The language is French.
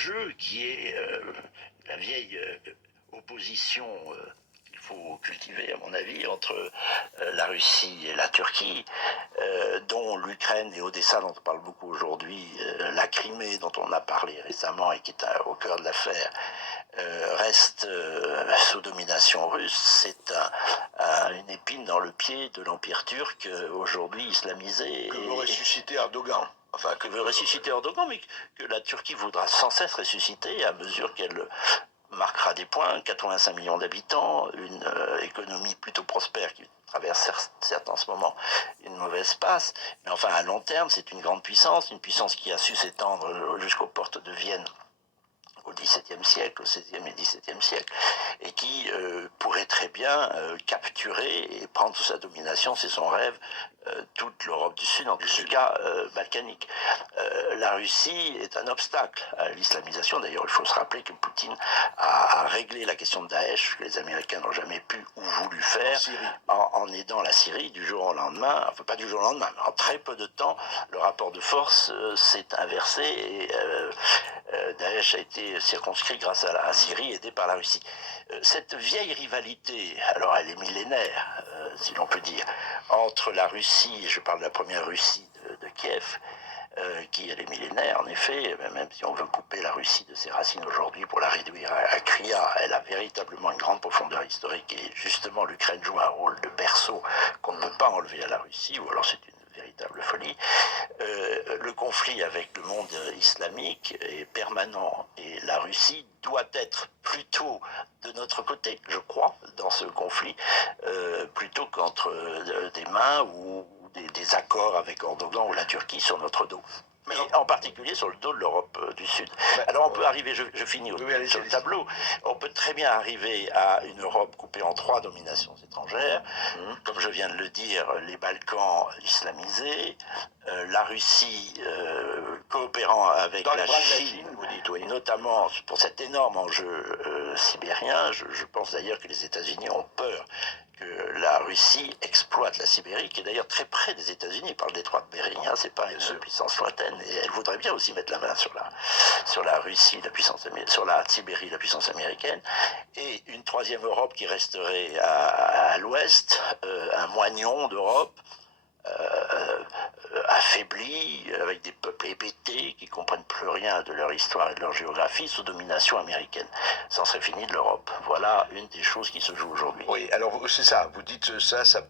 enjeu qui est la vieille opposition qu'il faut cultiver, à mon avis, entre la Russie et la Turquie, dont l'Ukraine et Odessa, dont on parle beaucoup aujourd'hui, la Crimée, dont on a parlé récemment et qui est au cœur de l'affaire, reste sous domination russe. C'est une épine dans le pied de l'Empire turc, aujourd'hui islamisé. Que veut ressusciter Erdogan. Enfin, que veut ressusciter Erdogan, mais que la Turquie voudra sans cesse ressusciter à mesure qu'elle marquera des points, 85 millions d'habitants, une économie plutôt prospère qui traverse certes en ce moment une mauvaise passe, mais enfin à long terme c'est une grande puissance, une puissance qui a su s'étendre jusqu'aux portes de Vienne au XVIIe siècle, au XVIe et XVIIe siècle, et qui pourrait très bien capturer et prendre sous sa domination, c'est son rêve, toute l'Europe du Sud, en tout cas balkanique. La Russie est un obstacle à l'islamisation. D'ailleurs, il faut se rappeler que Poutine a réglé la question de Daesh, que les Américains n'ont jamais pu ou voulu faire, en aidant la Syrie du jour au lendemain, enfin pas du jour au lendemain, mais en très peu de temps, le rapport de force s'est inversé et Daesh a été circonscrit grâce à la Syrie aidée par la Russie. Cette vieille rivalité, alors elle est millénaire, si l'on peut dire, entre la Russie, je parle de la première Russie de Kiev, qui elle est millénaire en effet, même si on veut couper la Russie de ses racines aujourd'hui pour la réduire à cria, elle a véritablement une grande profondeur historique et justement l'Ukraine joue un rôle de berceau qu'on ne peut pas enlever à la Russie, ou alors c'est une véritable folie. Le conflit avec le monde islamique est permanent et la Russie doit être plutôt de notre côté, je crois, dans ce conflit, plutôt qu'entre des mains ou des accords avec Erdogan ou la Turquie sur notre dos. Mais en particulier sur le dos de l'Europe du Sud. Alors on peut arriver, je finis sur le tableau, on peut très bien arriver à une Europe coupée en trois dominations étrangères, comme je viens de le dire, les Balkans islamisés, la Russie coopérant avec la Chine, vous dites, oui. notamment pour cet énorme enjeu sibérien. Je pense d'ailleurs que les États-Unis ont peur que la Russie exploite la Sibérie, qui est d'ailleurs très près des États-Unis par le détroit de Bering, hein, c'est pas une puissance lointaine, et elle voudrait bien aussi mettre la main sur la Russie, sur la Sibérie, la puissance américaine, et une troisième Europe qui resterait à l'ouest, un moignon d'Europe, affaiblis, avec des peuples hébétés qui ne comprennent plus rien de leur histoire et de leur géographie, sous domination américaine. Ça en serait fini de l'Europe. Voilà une des choses qui se jouent aujourd'hui. Oui, alors c'est ça, vous dites ça